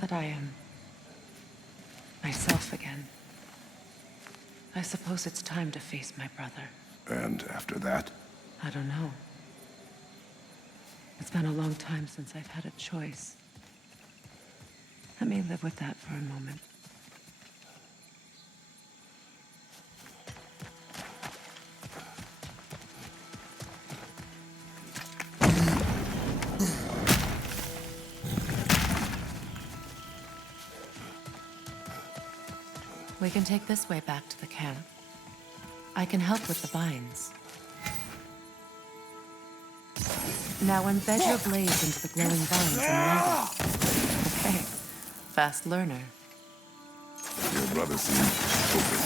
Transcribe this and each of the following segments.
that I am myself again, I suppose it's time to face my brother. And after that? I don't know. It's been a long time since I've had a choice. Let me live with that for a moment. We can take this way back to the camp. I can help with the vines. Now embed your blades into the glowing vines and light it. Okay. Fast learner. Your brother seems open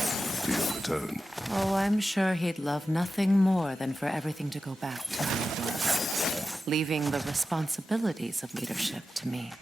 to your return. Oh, I'm sure he'd love nothing more than for everything to go back to how it was, leaving the responsibilities of leadership to me.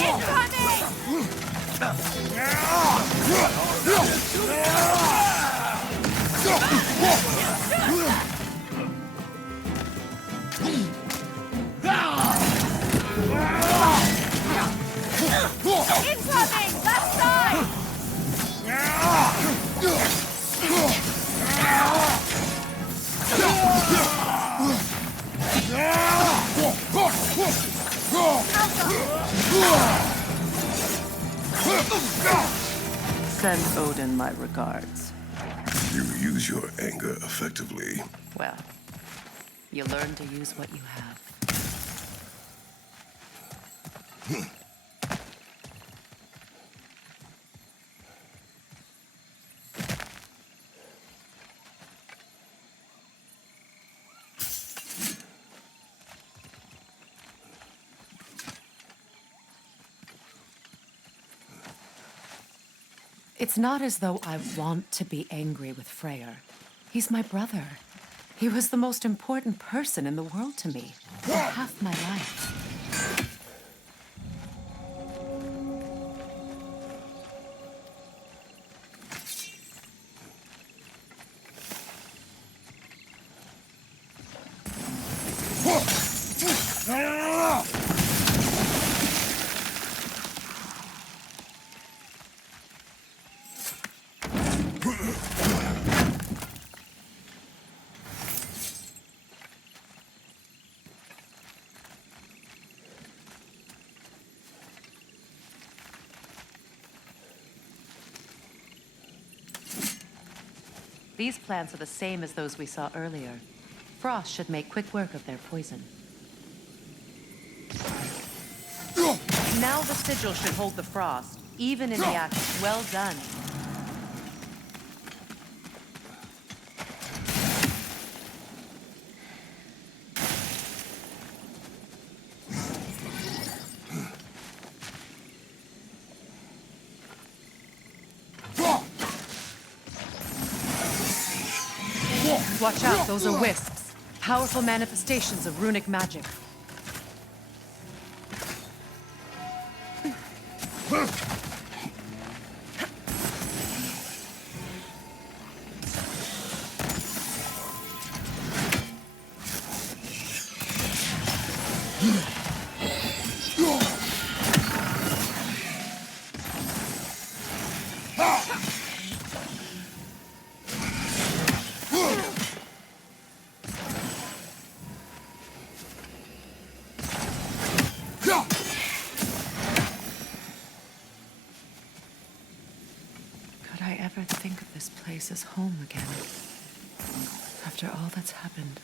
Incoming! Left side! Send Odin my regards. You use your anger effectively. Well, you learn to use what you have. It's not as though I want to be angry with Freya. He's my brother. He was the most important person in the world to me for half my life. These plants are the same as those we saw earlier. Frost should make quick work of their poison. Now the sigil should hold the frost, even in the axe. Well done. Watch out, those are wisps. Powerful manifestations of runic magic. Could I ever think of this place as home again? After all that's happened.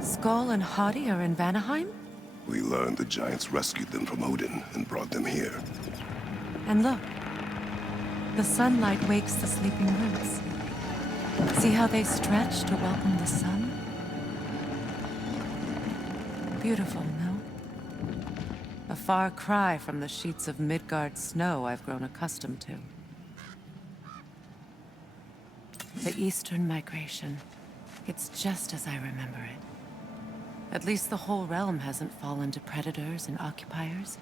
Skull and Hati are in Vanaheim? We learned the giants rescued them from Odin and brought them here. And look, the sunlight wakes the sleeping roots. See how they stretch to welcome the sun? Beautiful, no? A far cry from the sheets of Midgard snow I've grown accustomed to. The Eastern Migration. It's just as I remember it. At least the whole realm hasn't fallen to predators and occupiers.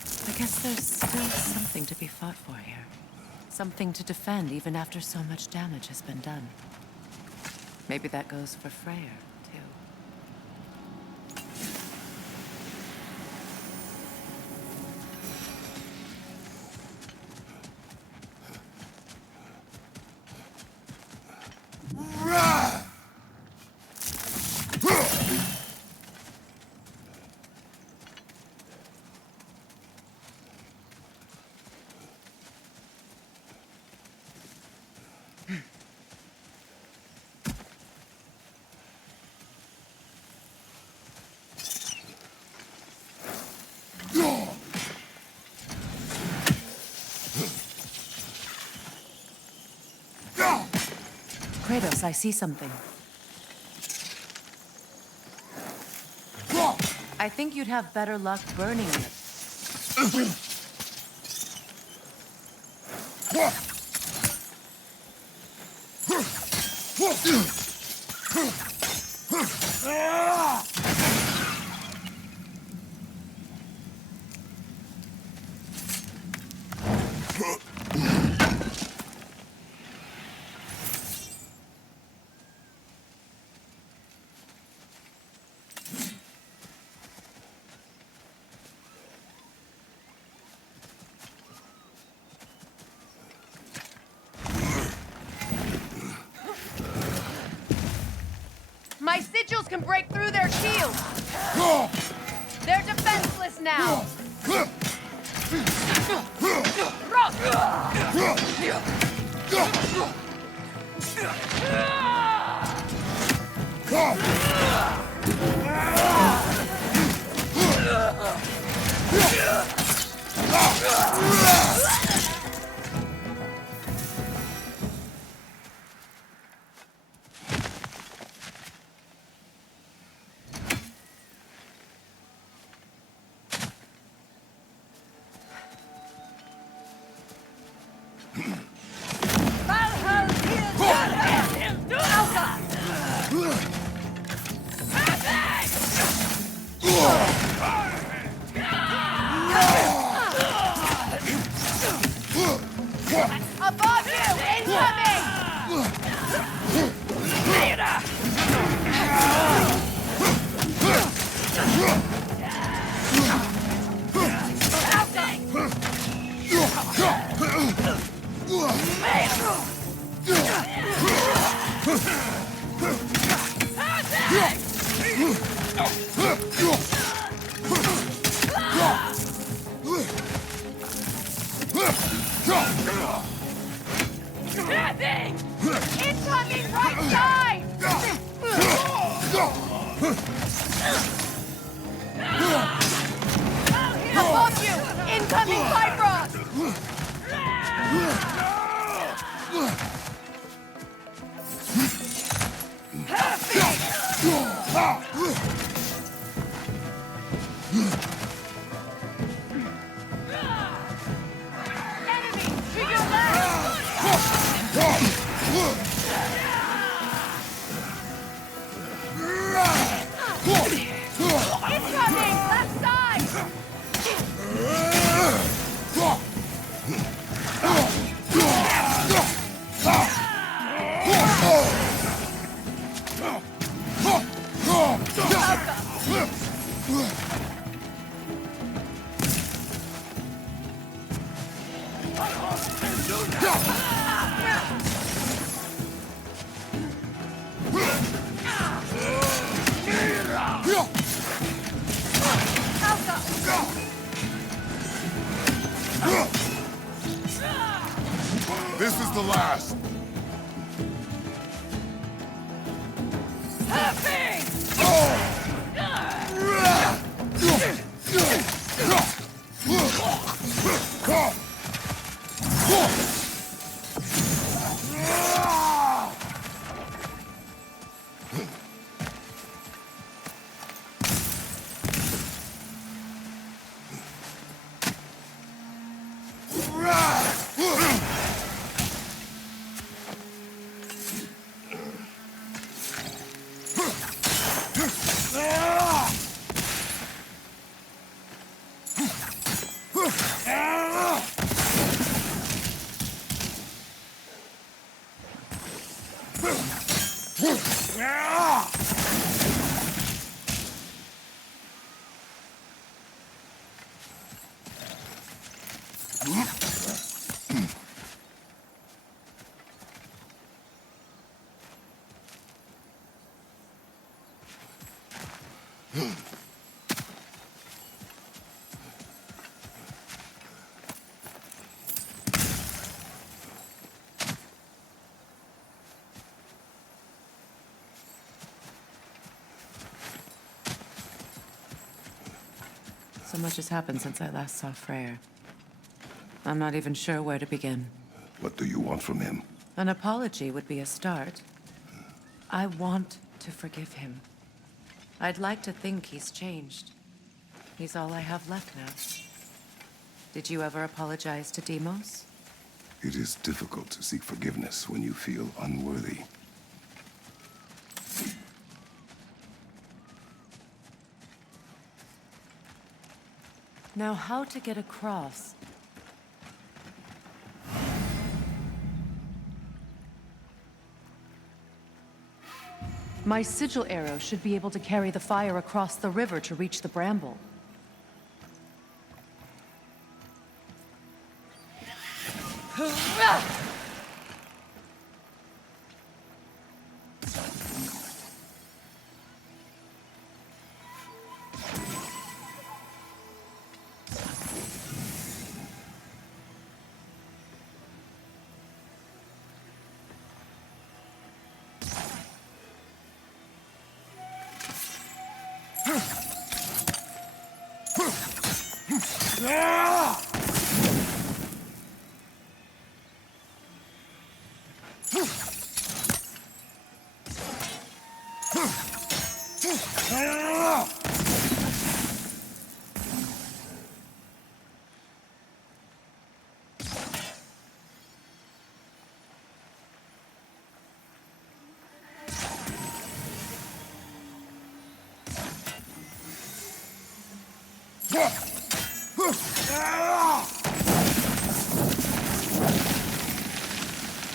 I guess there's still something to be fought for here. Something to defend even after so much damage has been done. Maybe that goes for Freya, too. Kratos, I see something. I think you'd have better luck burning it. My sigils can break through their shields! They're defenseless now! Incoming right side! Above you! Incoming Bifrost! Enemy! To your left! Incoming! Left side! This is the last. So much has happened since I last saw Freya. I'm not even sure where to begin. What do you want from him? An apology would be a start. I want to forgive him. I'd like to think he's changed. He's all I have left now. Did you ever apologize to Deimos? It is difficult to seek forgiveness when you feel unworthy. Now, how to get across? My sigil arrow should be able to carry the fire across the river to reach the bramble.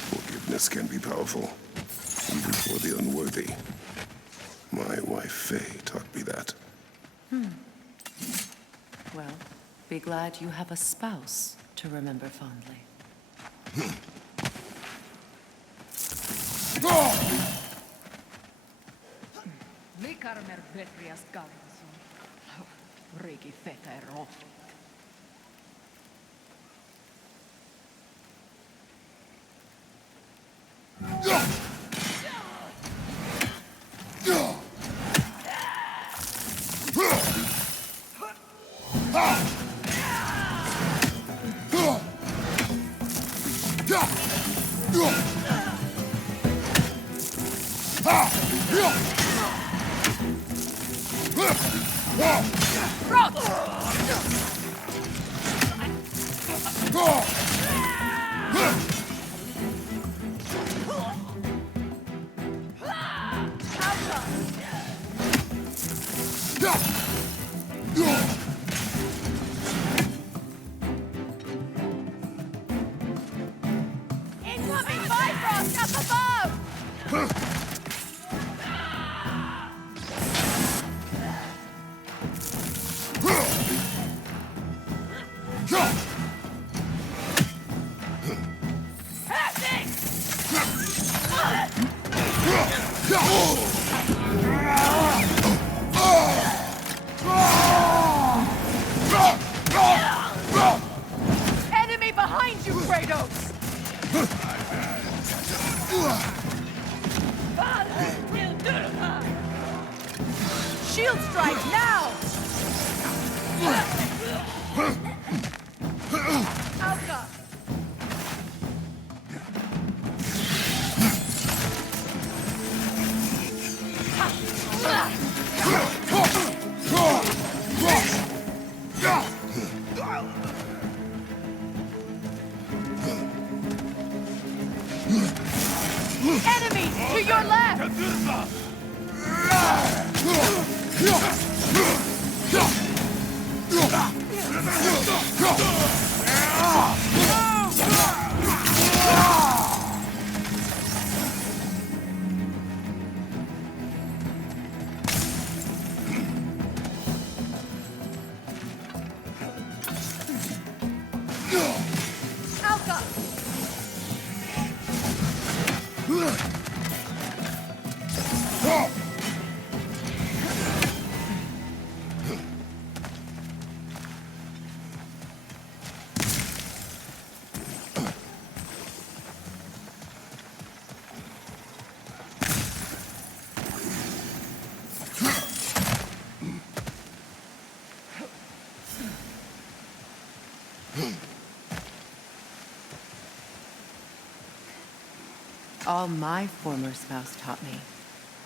Forgiveness can be powerful, even for the unworthy. My wife Faye taught me that. Well, be glad you have a spouse to remember fondly. Likarmer vetrias galvason. Rigi fetero. Incoming Bifrost up above! Enemy behind you, Kratos! Shield strike now! Alka! Enemy to your left! Alka! All my former spouse taught me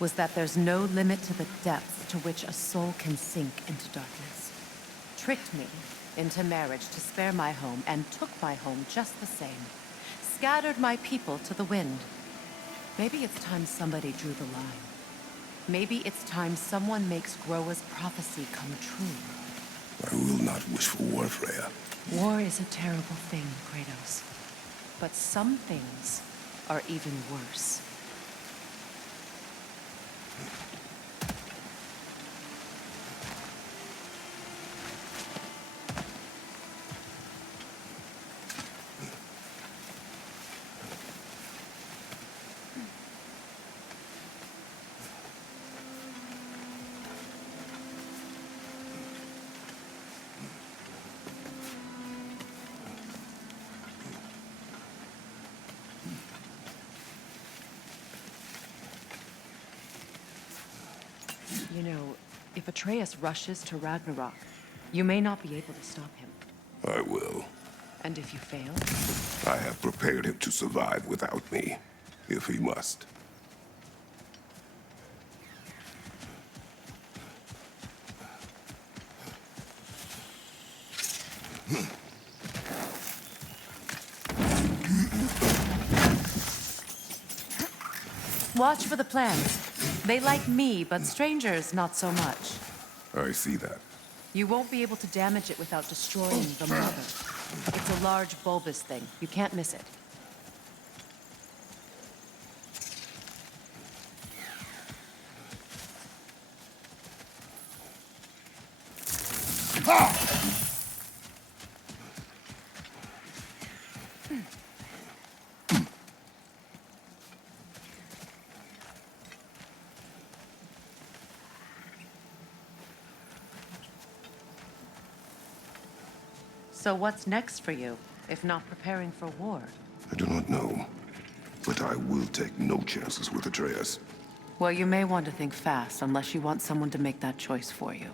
was that there's no limit to the depths to which a soul can sink into darkness. Tricked me into marriage to spare my home and took my home just the same. Scattered my people to the wind. Maybe it's time somebody drew the line. Maybe it's time someone makes Groa's prophecy come true. I will not wish for war, Freya. War is a terrible thing, Kratos. But some things are even worse. You know, if Atreus rushes to Ragnarok, you may not be able to stop him. I will. And if you fail? I have prepared him to survive without me, if he must. Watch for the plants. They like me, but strangers not so much. I see that. You won't be able to damage it without destroying the mother. It's a large bulbous thing. You can't miss it. So what's next for you, if not preparing for war? I do not know, but I will take no chances with Atreus. Well, you may want to think fast, unless you want someone to make that choice for you.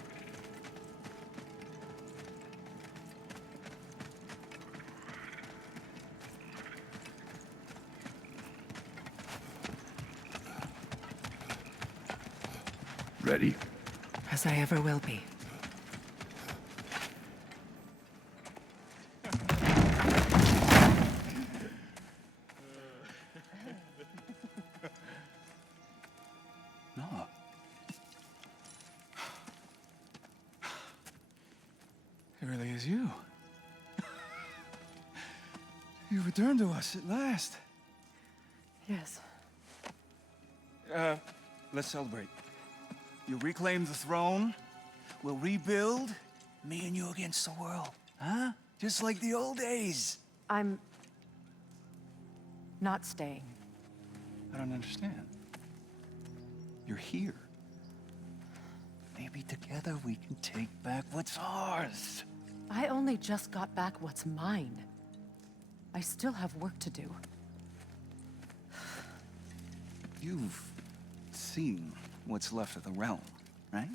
Ready? As I ever will be. No. It really is you. You returned to us at last. Yes. Let's celebrate. You reclaim the throne. We'll rebuild. Me and you against the world. Huh? Just like the old days. I'm... not staying. I don't understand. You're here. Maybe together we can take back what's ours. I only just got back what's mine. I still have work to do. You've seen what's left of the realm, right?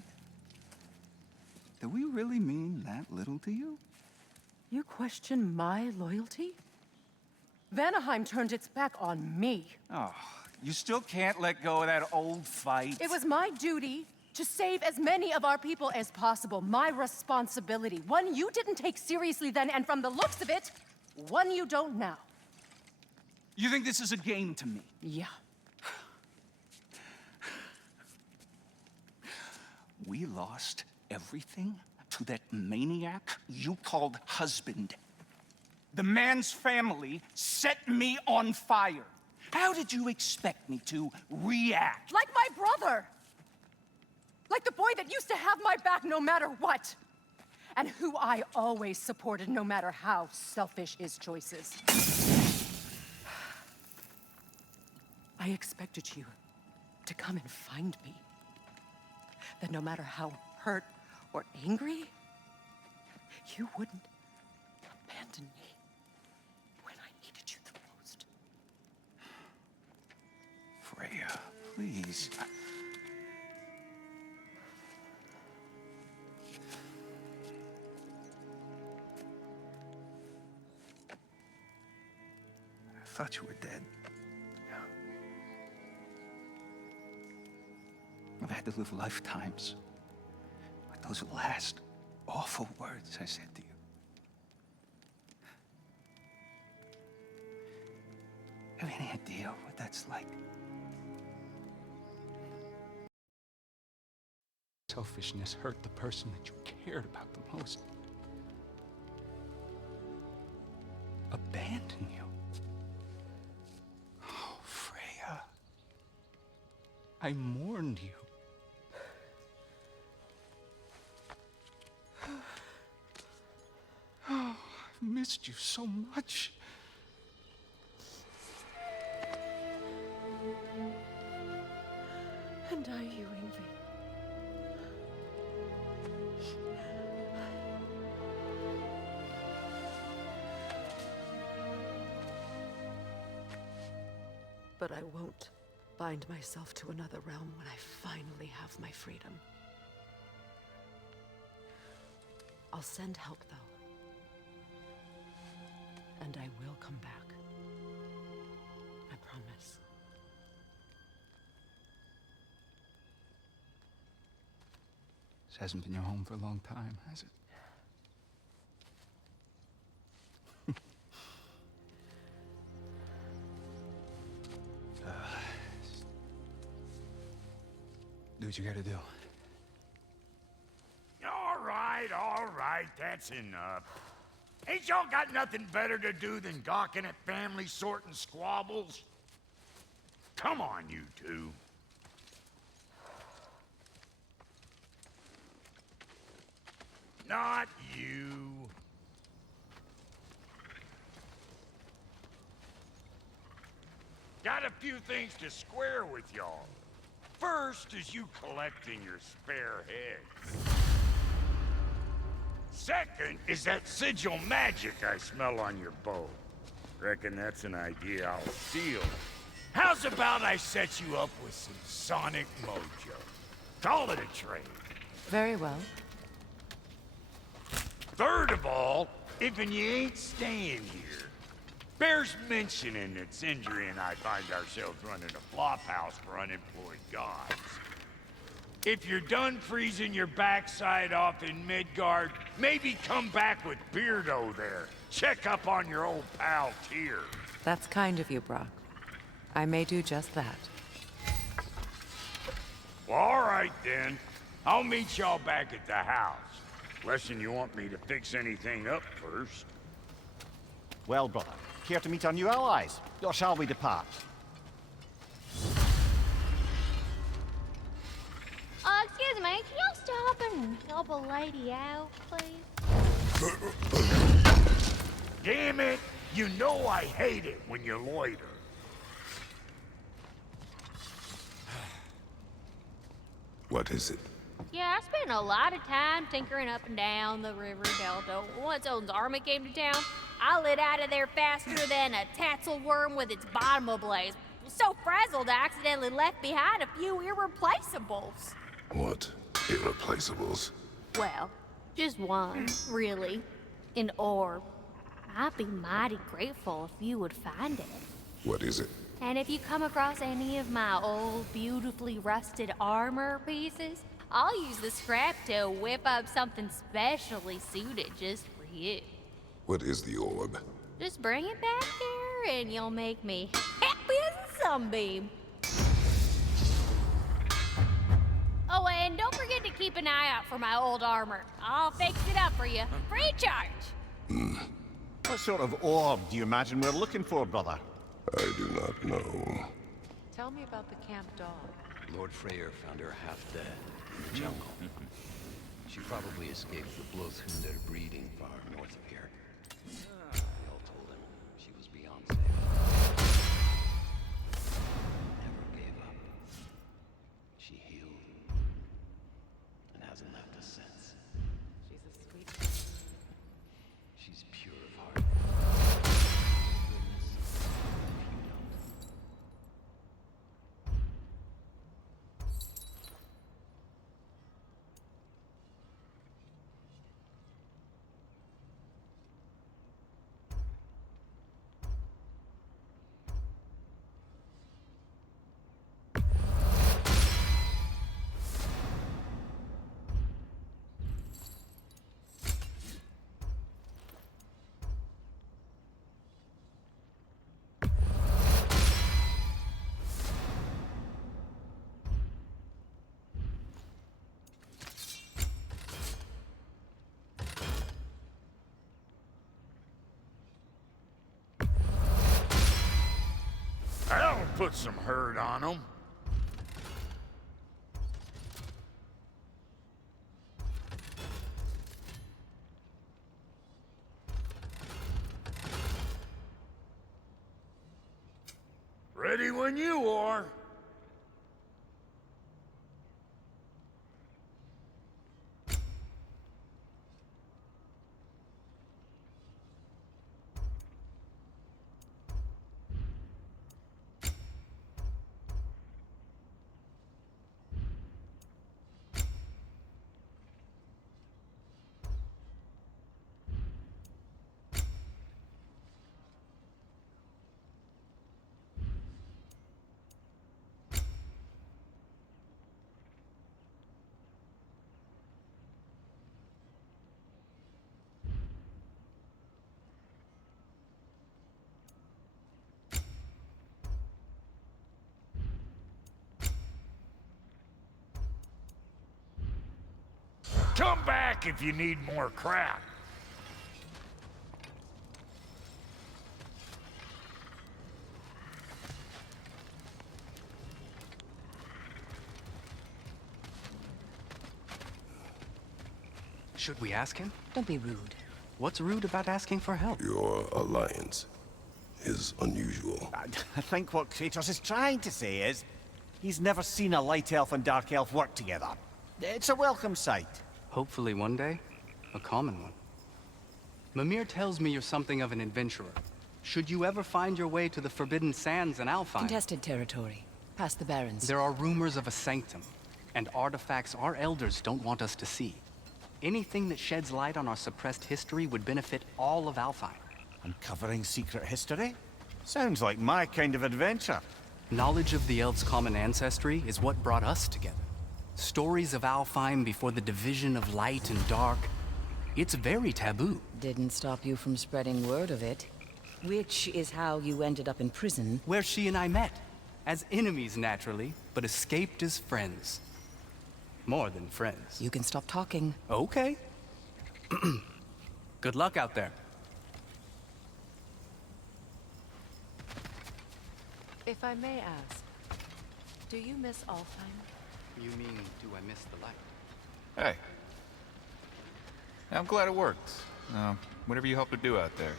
Do we really mean that little to you? You question my loyalty? Vanaheim turned its back on me. Oh, you still can't let go of that old fight? It was my duty to save as many of our people as possible. My responsibility. One you didn't take seriously then, and from the looks of it, one you don't now. You think this is a game to me? Yeah. We lost everything to that maniac you called husband. The man's family set me on fire. How did you expect me to react? Like my brother! Like the boy that used to have my back no matter what! And who I always supported no matter how selfish his choices. I expected you to come and find me. That no matter how hurt or angry, you wouldn't abandon me when I needed you the most. Freya, please. I thought you were dead. I've had to live lifetimes with those last awful words I said to you. Have any idea what that's like? Selfishness hurt the person that you cared about the most. Abandon you. Oh, Freya. I mourned you. Oh, I've missed you so much. And I, you, Ingvi. But I won't bind myself to another realm when I finally have my freedom. I'll send help, though. And I will come back. I promise. This hasn't been your home for a long time, has it? Do what you gotta do. All right, that's enough. Ain't y'all got nothing better to do than gawking at family sorting squabbles? Come on, you two. Not you. Got a few things to square with y'all. First is you collecting your spare heads. Second is that sigil magic I smell on your bow. Reckon that's an idea I'll steal. How's about I set you up with some sonic mojo? Call it a trade. Very well. Third of all, if you ain't staying here, bears mentioning that Sindri and I find ourselves running a flop house for unemployed gods. If you're done freezing your backside off in Midgard, maybe come back with Beardo there. Check up on your old pal Tyr. That's kind of you, Brock. I may do just that. Well, all right then. I'll meet y'all back at the house. Unless you want me to fix anything up first. Well, brother, care to meet our new allies? Or shall we depart? Excuse me, can y'all stop and help a lady out, please? Damn it! You know I hate it when you loiter. What is it? Yeah, I spent a lot of time tinkering up and down the river delta. Once Odin's army came to town, I lit out of there faster than a tassel worm with its bottom ablaze. So frazzled, I accidentally left behind a few irreplaceables. What irreplaceables? Well, just one, really. An orb. I'd be mighty grateful if you would find it. What is it? And if you come across any of my old, beautifully rusted armor pieces, I'll use the scrap to whip up something specially suited just for you. What is the orb? Just bring it back here and you'll make me happy as a sunbeam. Oh, and don't forget to keep an eye out for my old armor. I'll fix it up for you, free of charge. What sort of orb do you imagine we're looking for, brother? I do not know. Tell me about the camp dog. Lord Freyr found her half dead in the jungle. She probably escaped the Blothhunder breeding far north of here. We all told him she was beyond safe. Never gave up. She healed and hasn't left us since. She's a sweet. She's pure of heart. Goodness, if you don't. That'll put some hurt on them. Ready when you are. Come back if you need more crap. Should we ask him? Don't be rude. What's rude about asking for help? Your alliance is unusual. I think what Kratos is trying to say is, he's never seen a light elf and dark elf work together. It's a welcome sight. Hopefully one day. A common one. Mimir tells me you're something of an adventurer. Should you ever find your way to the Forbidden Sands in Alfheim... Contested territory. Past the Barrens. There are rumors of a sanctum, and artifacts our elders don't want us to see. Anything that sheds light on our suppressed history would benefit all of Alfheim. Uncovering secret history? Sounds like my kind of adventure. Knowledge of the elves' common ancestry is what brought us together. Stories of Alfheim before the division of light and dark. It's very taboo. Didn't stop you from spreading word of it. Which is how you ended up in prison. Where she and I met. As enemies, naturally, but escaped as friends. More than friends. You can stop talking. Okay. Good luck out there. If I may ask, do you miss Alfheim? You mean, do I miss the light? Hey. I'm glad it worked. Whatever you hope to do out there.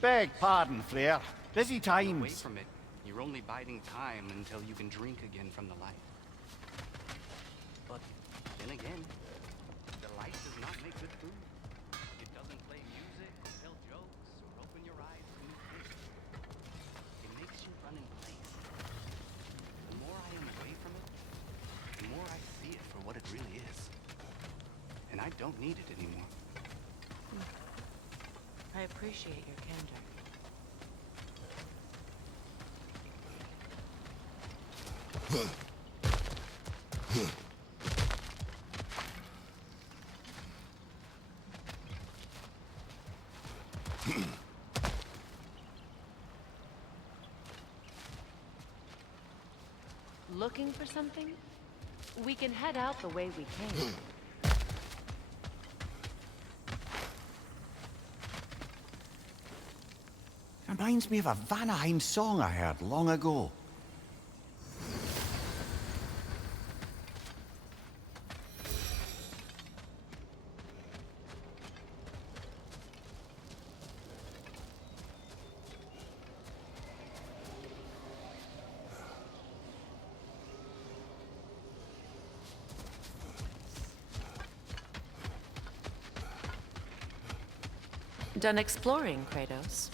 Beg pardon, Freya. Busy Away times. from it. You're only biding time until you can drink again from the light. But then again, the light does not make good food. It doesn't play music, or tell jokes, or open your eyes to new things. It makes you run in place. The more I am away from it, the more I see it for what it really is. And I don't need it anymore. I appreciate your candor. Looking for something? We can head out the way we came. Reminds me of a Vanaheim song I heard long ago. Done exploring, Kratos?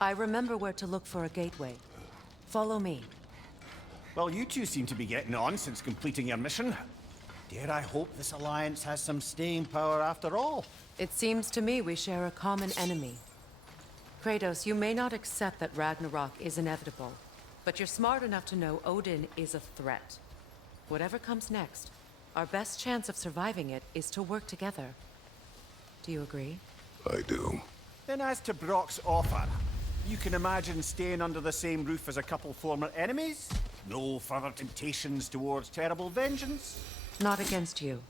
I remember where to look for a gateway. Follow me. Well, you two seem to be getting on since completing your mission. Dare I hope this alliance has some staying power after all? It seems to me we share a common enemy. Kratos, you may not accept that Ragnarok is inevitable, but you're smart enough to know Odin is a threat. Whatever comes next, our best chance of surviving it is to work together. Do you agree? I do. Then as to Brock's offer, you can imagine staying under the same roof as a couple former enemies? No further temptations towards terrible vengeance? Not against you.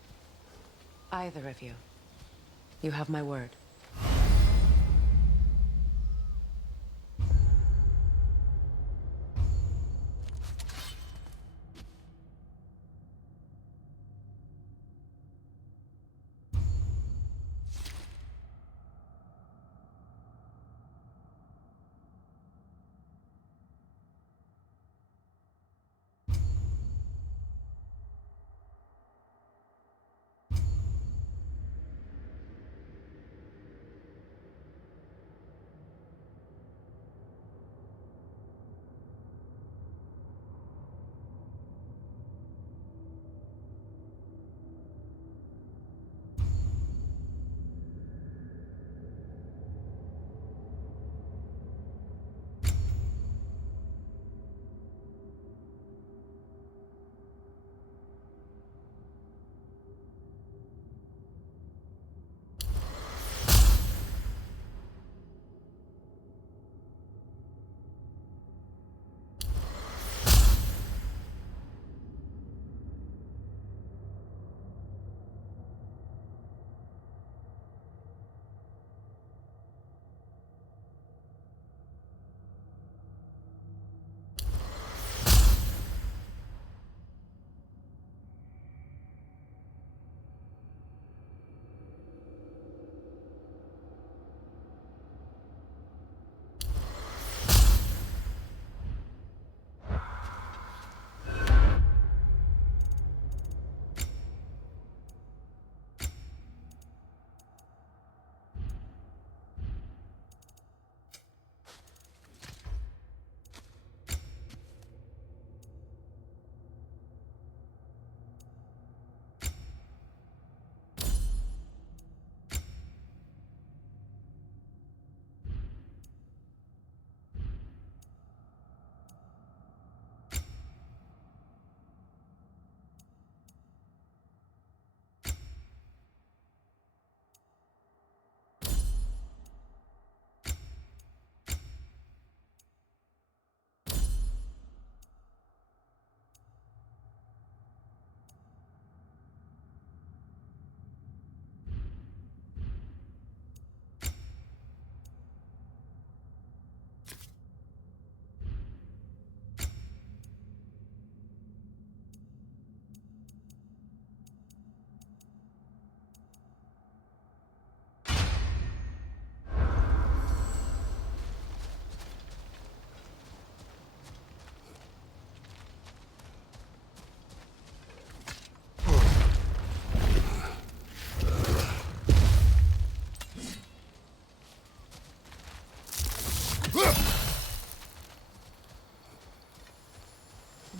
Either of you. You have my word.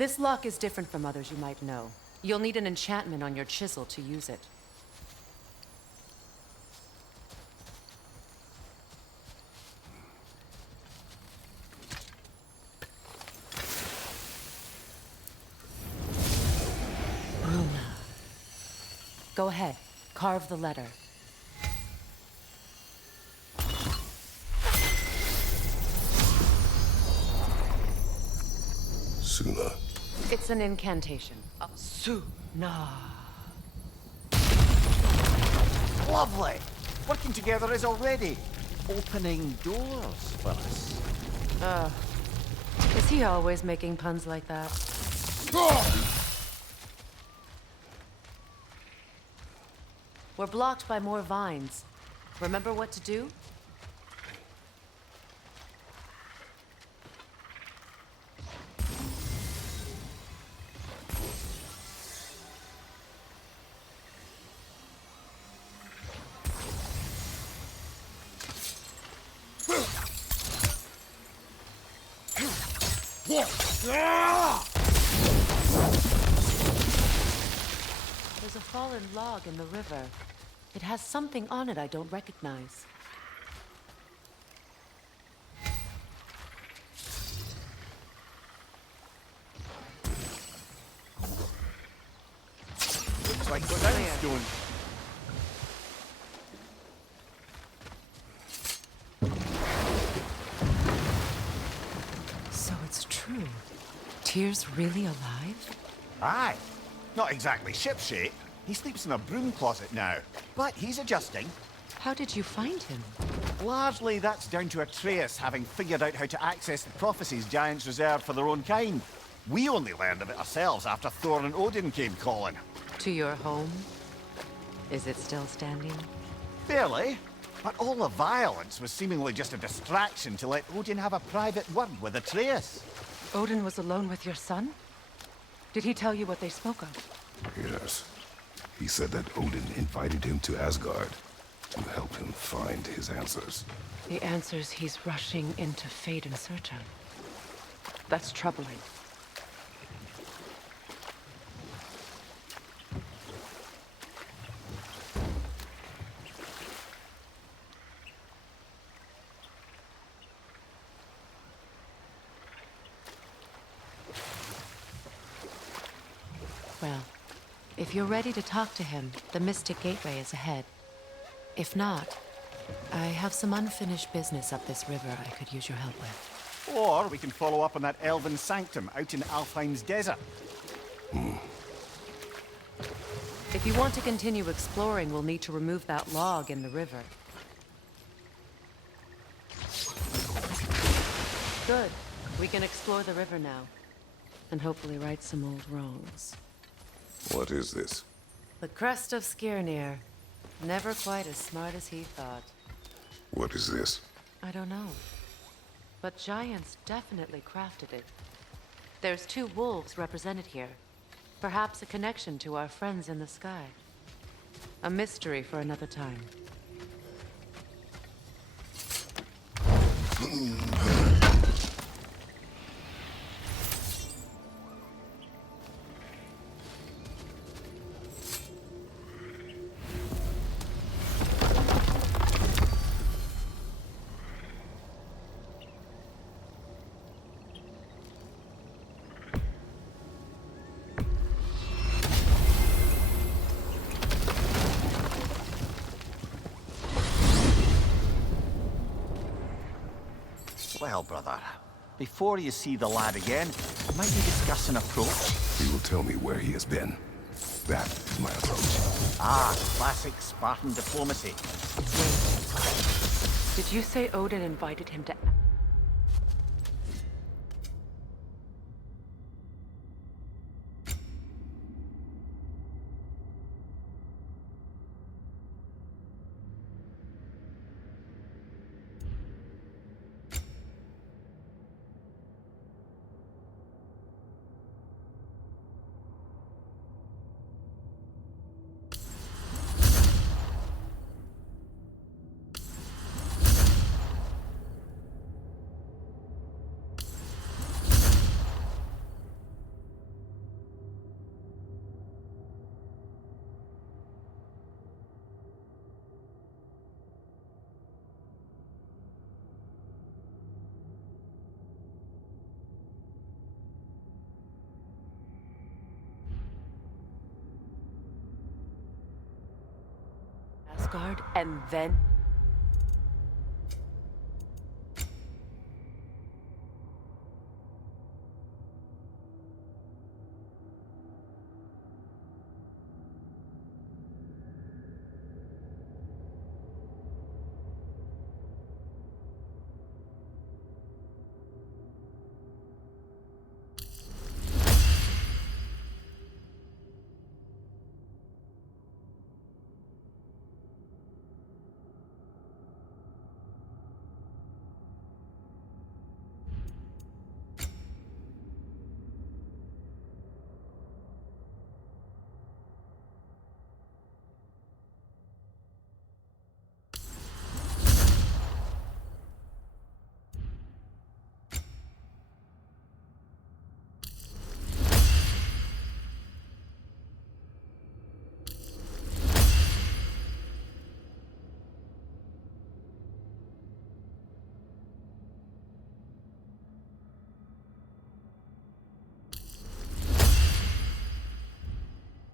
This lock is different from others you might know. You'll need an enchantment on your chisel to use it. Go ahead. Carve the letter. Suna. It's an incantation. Suna. Lovely! Working together is already opening doors for us. Is he always making puns like that? We're blocked by more vines. Remember what to do? There's a fallen log in the river. It has something on it I don't recognize. Looks like we're down stone. So it's true. Tyr's really alive? Aye. Not exactly shipshape. He sleeps in a broom closet now. But he's adjusting. How did you find him? Largely, that's down to Atreus having figured out how to access the prophecies giants reserved for their own kind. We only learned of it ourselves after Thor and Odin came calling. To your home? Is it still standing? Barely. But all the violence was seemingly just a distraction to let Odin have a private word with Atreus. Odin was alone with your son? Did he tell you what they spoke of? Yes. He said that Odin invited him to Asgard to help him find his answers. The answers he's rushing into fate in search of. That's troubling. Well, if you're ready to talk to him, the Mystic Gateway is ahead. If not, I have some unfinished business up this river I could use your help with. Or we can follow up on that elven sanctum out in Alfheim's desert. If you want to continue exploring, we'll need to remove that log in the river. Good. We can explore the river now. And hopefully right some old wrongs. What is this? The crest of Skirnir. Never quite as smart as he thought. What is this? I don't know. But giants definitely crafted it. There's 2 wolves represented here. Perhaps a connection to our friends in the sky. A mystery for another time. Well, brother, before you see the lad again, might we discuss an approach? He will tell me where he has been. That is my approach. Ah, classic Spartan diplomacy. Did you say Odin invited him to... Asgard and then...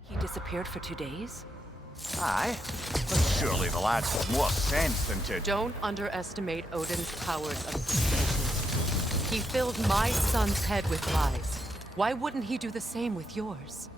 He disappeared for 2 days? Aye, but surely the lad's got more sense than to... Don't underestimate Odin's powers of persuasion. He filled my son's head with lies. Why wouldn't he do the same with yours?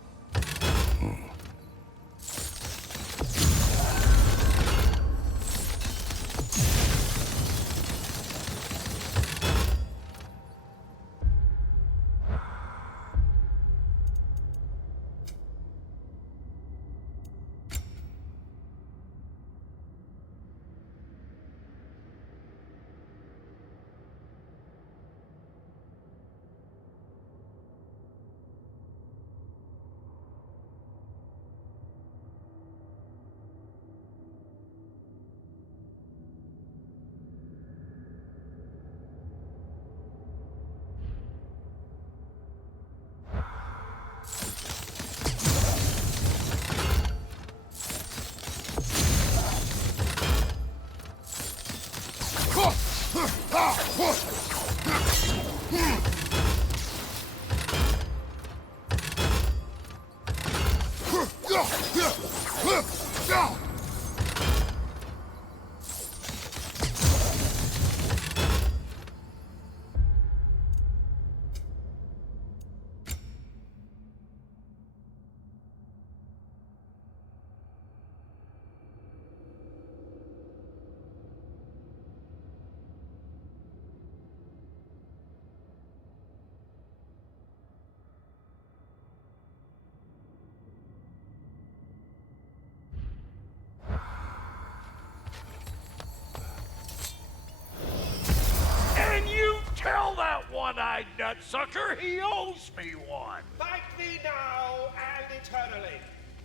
Tell that one-eyed nutsucker he owes me one. Fight me now and eternally.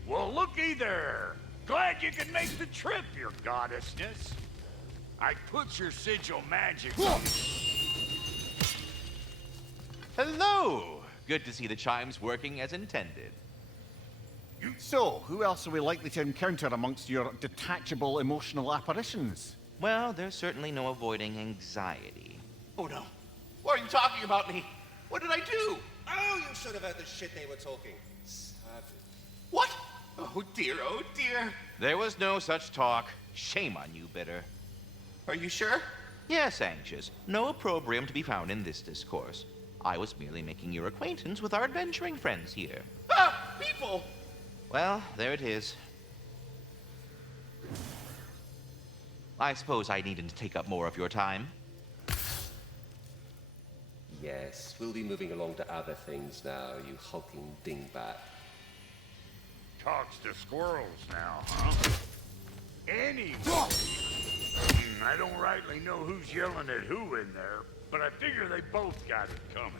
Well, looky there. Glad you can make the trip, your goddessness. I put your sigil magic on. Hello! Good to see the chimes working as intended. So, who else are we likely to encounter amongst your detachable emotional apparitions? Well, there's certainly no avoiding anxiety. Oh no. Why are you talking about me? What did I do? Oh, you should have heard the shit they were talking. Savage. What? Oh dear, oh dear. There was no such talk. Shame on you, Bitter. Are you sure? Yes, Anxious. No opprobrium to be found in this discourse. I was merely making your acquaintance with our adventuring friends here. Ah! People! Well, there it is. I suppose I needn't take up more of your time. Yes, we'll be moving along to other things now, you hulking dingbat. Talks to squirrels now, huh? Anyway, I don't rightly know who's yelling at who in there, but I figure they both got it coming.